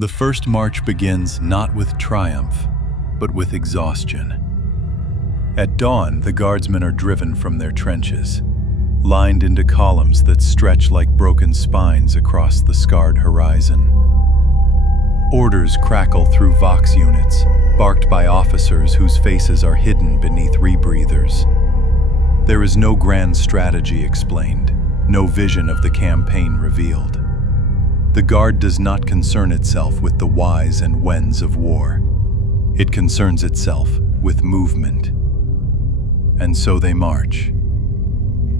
The first march begins not with triumph, but with exhaustion. At dawn, the Guardsmen are driven from their trenches, lined into columns that stretch like broken spines across the scarred horizon. Orders crackle through Vox units, barked by officers whose faces are hidden beneath rebreathers. There is no grand strategy explained, no vision of the campaign revealed. The Guard does not concern itself with the whys and whens of war. It concerns itself with movement. And so they march.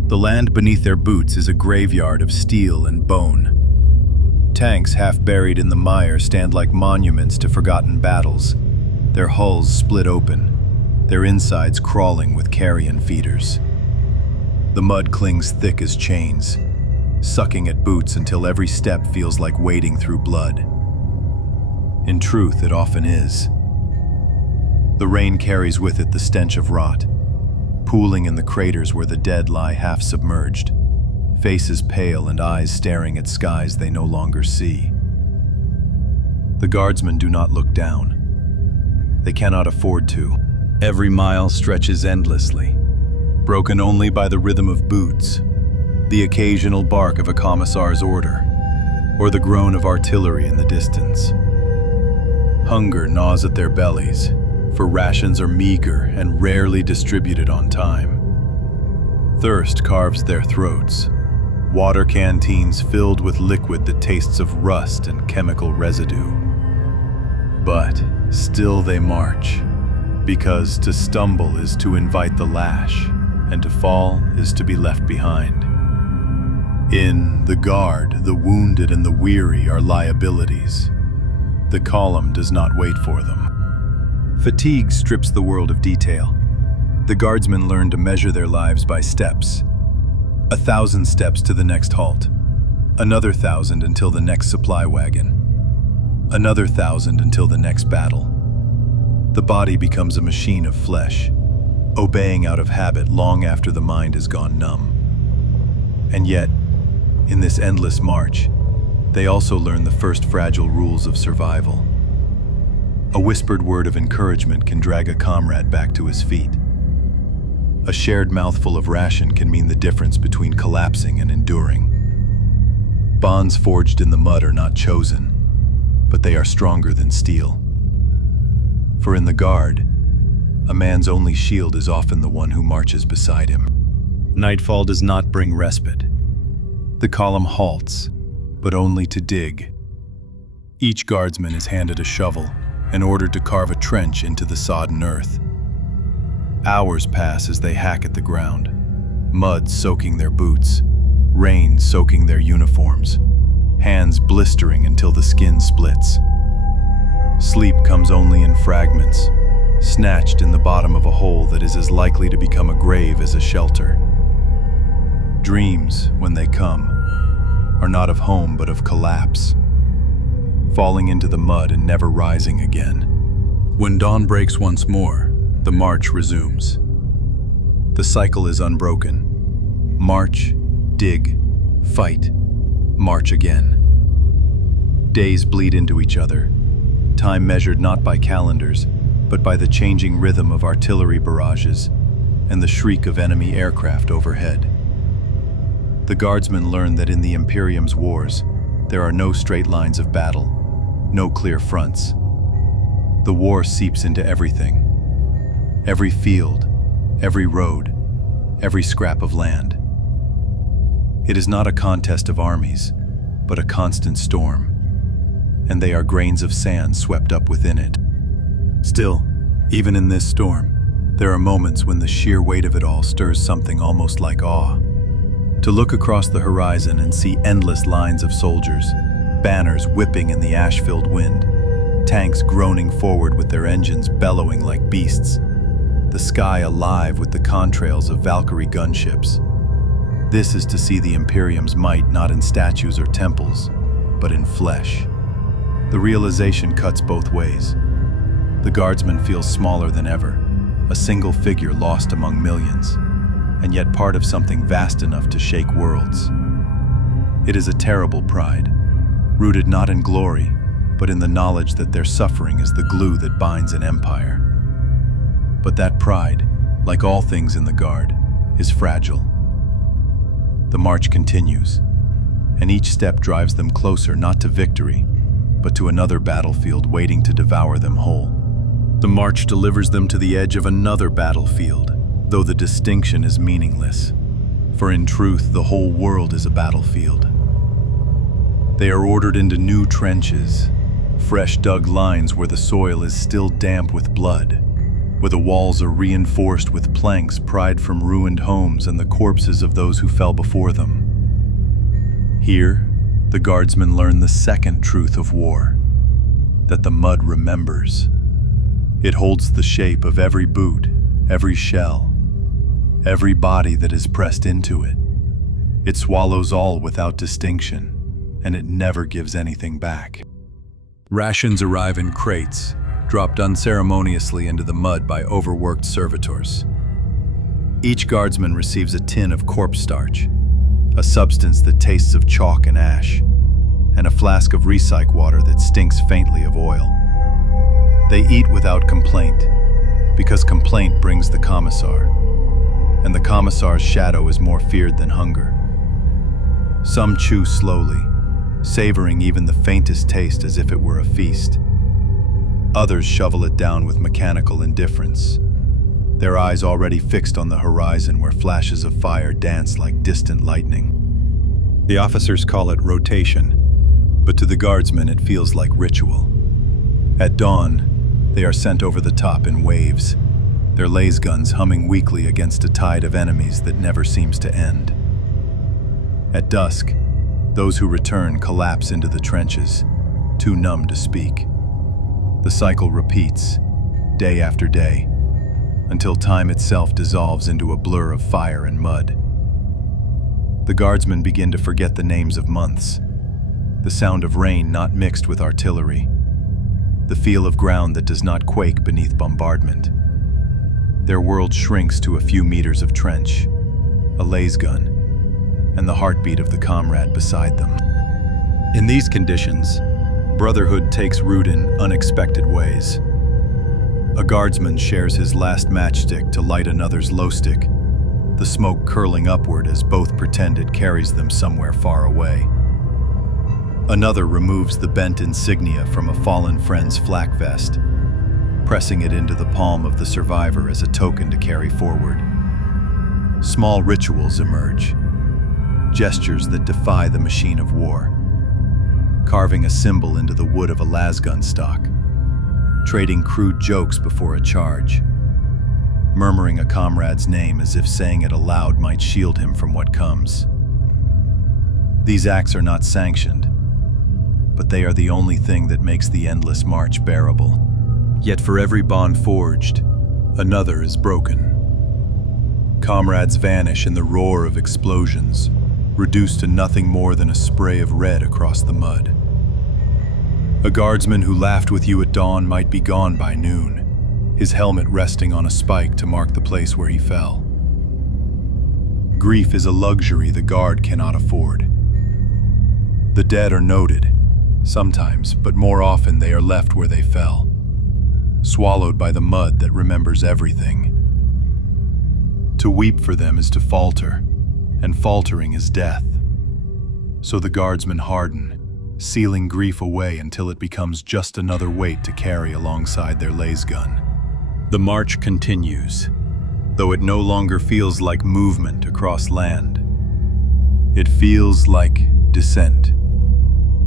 The land beneath their boots is a graveyard of steel and bone. Tanks half buried in the mire stand like monuments to forgotten battles, their hulls split open, their insides crawling with carrion feeders. The mud clings thick as chains, sucking at boots until every step feels like wading through blood. In truth, it often is. The rain carries with it the stench of rot, pooling in the craters where the dead lie half submerged, faces pale and eyes staring at skies they no longer see. The Guardsmen do not look down. They cannot afford to. Every mile stretches endlessly, broken only by the rhythm of boots, the occasional bark of a commissar's order, or the groan of artillery in the distance. Hunger gnaws at their bellies, for rations are meager and rarely distributed on time. Thirst carves their throats, water canteens filled with liquid that tastes of rust and chemical residue. But still they march, because to stumble is to invite the lash, and to fall is to be left behind. In the Guard, the wounded and the weary are liabilities. The column does not wait for them. Fatigue strips the world of detail. The Guardsmen learn to measure their lives by steps. 1,000 steps to the next halt. Another 1,000 until the next supply wagon. Another 1,000 until the next battle. The body becomes a machine of flesh, obeying out of habit long after the mind has gone numb. And yet, in this endless march, they also learn the first fragile rules of survival. A whispered word of encouragement can drag a comrade back to his feet. A shared mouthful of ration can mean the difference between collapsing and enduring. Bonds forged in the mud are not chosen, but they are stronger than steel. For in the Guard, a man's only shield is often the one who marches beside him. Nightfall does not bring respite. The column halts, but only to dig. Each Guardsman is handed a shovel and ordered to carve a trench into the sodden earth. Hours pass as they hack at the ground, mud soaking their boots, rain soaking their uniforms, hands blistering until the skin splits. Sleep comes only in fragments, snatched in the bottom of a hole that is as likely to become a grave as a shelter. Dreams, when they come, are not of home but of collapse, falling into the mud and never rising again. When dawn breaks once more, the march resumes. The cycle is unbroken. March, dig, fight, march again. Days bleed into each other, time measured not by calendars, but by the changing rhythm of artillery barrages and the shriek of enemy aircraft overhead. The Guardsmen learn that in the Imperium's wars, there are no straight lines of battle, no clear fronts. The war seeps into everything. Every field, every road, every scrap of land. It is not a contest of armies, but a constant storm, and they are grains of sand swept up within it. Still, even in this storm, there are moments when the sheer weight of it all stirs something almost like awe. To look across the horizon and see endless lines of soldiers, banners whipping in the ash-filled wind, tanks groaning forward with their engines bellowing like beasts, the sky alive with the contrails of Valkyrie gunships. This is to see the Imperium's might not in statues or temples, but in flesh. The realization cuts both ways. The Guardsman feels smaller than ever, a single figure lost among millions, and yet part of something vast enough to shake worlds. It is a terrible pride, rooted not in glory, but in the knowledge that their suffering is the glue that binds an empire. But that pride, like all things in the Guard, is fragile. The march continues, and each step drives them closer not to victory, but to another battlefield waiting to devour them whole. The march delivers them to the edge of another battlefield, though the distinction is meaningless, for in truth the whole world is a battlefield. They are ordered into new trenches, fresh dug lines where the soil is still damp with blood, where the walls are reinforced with planks pried from ruined homes and the corpses of those who fell before them. Here, the Guardsmen learn the second truth of war, that the mud remembers. It holds the shape of every boot, every shell, every body that is pressed into it. It swallows all without distinction, and it never gives anything back. Rations arrive in crates, dropped unceremoniously into the mud by overworked servitors. Each Guardsman receives a tin of corpse starch, a substance that tastes of chalk and ash, and a flask of recycle water that stinks faintly of oil. They eat without complaint, because complaint brings the commissar, and the commissar's shadow is more feared than hunger. Some chew slowly, savoring even the faintest taste as if it were a feast. Others shovel it down with mechanical indifference, their eyes already fixed on the horizon where flashes of fire dance like distant lightning. The officers call it rotation, but to the Guardsmen it feels like ritual. At dawn, they are sent over the top in waves, their laser guns humming weakly against a tide of enemies that never seems to end. At dusk, those who return collapse into the trenches, too numb to speak. The cycle repeats, day after day, until time itself dissolves into a blur of fire and mud. The Guardsmen begin to forget the names of months, the sound of rain not mixed with artillery, the feel of ground that does not quake beneath bombardment. Their world shrinks to a few meters of trench, a laser gun, and the heartbeat of the comrade beside them. In these conditions, brotherhood takes root in unexpected ways. A Guardsman shares his last matchstick to light another's glow stick, the smoke curling upward as both pretend it carries them somewhere far away. Another removes the bent insignia from a fallen friend's flak vest, pressing it into the palm of the survivor as a token to carry forward. Small rituals emerge, gestures that defy the machine of war. Carving a symbol into the wood of a lasgun stock, trading crude jokes before a charge, murmuring a comrade's name as if saying it aloud might shield him from what comes. These acts are not sanctioned, but they are the only thing that makes the endless march bearable. Yet for every bond forged, another is broken. Comrades vanish in the roar of explosions, reduced to nothing more than a spray of red across the mud. A Guardsman who laughed with you at dawn might be gone by noon, his helmet resting on a spike to mark the place where he fell. Grief is a luxury the Guard cannot afford. The dead are noted, sometimes, but more often they are left where they fell, swallowed by the mud that remembers everything. To weep for them is to falter, and faltering is death. So the Guardsmen harden, sealing grief away until it becomes just another weight to carry alongside their laser gun. The march continues, though it no longer feels like movement across land. It feels like descent,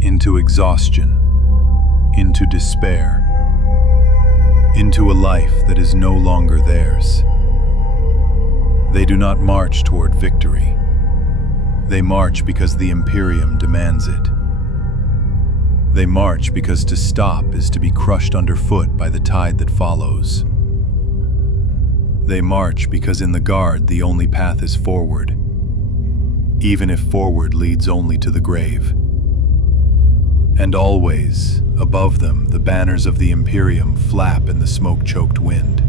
into exhaustion, into despair, into a life that is no longer theirs. They do not march toward victory. They march because the Imperium demands it. They march because to stop is to be crushed underfoot by the tide that follows. They march because in the Guard the only path is forward, even if forward leads only to the grave. And always, above them, the banners of the Imperium flap in the smoke-choked wind,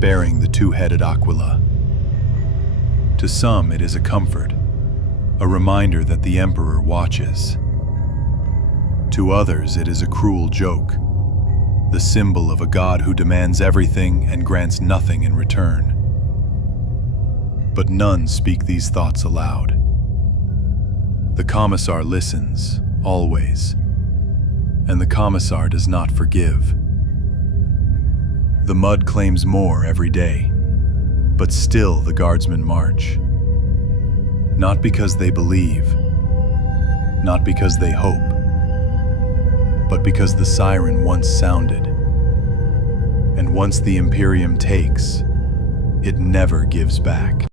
bearing the two-headed Aquila. To some it is a comfort, a reminder that the Emperor watches. To others, it is a cruel joke, the symbol of a god who demands everything and grants nothing in return. But none speak these thoughts aloud. The commissar listens, always, and the commissar does not forgive. The mud claims more every day, but still the guardsmen march. Not because they believe, not because they hope, but because the siren once sounded. And once the Imperium takes, it never gives back.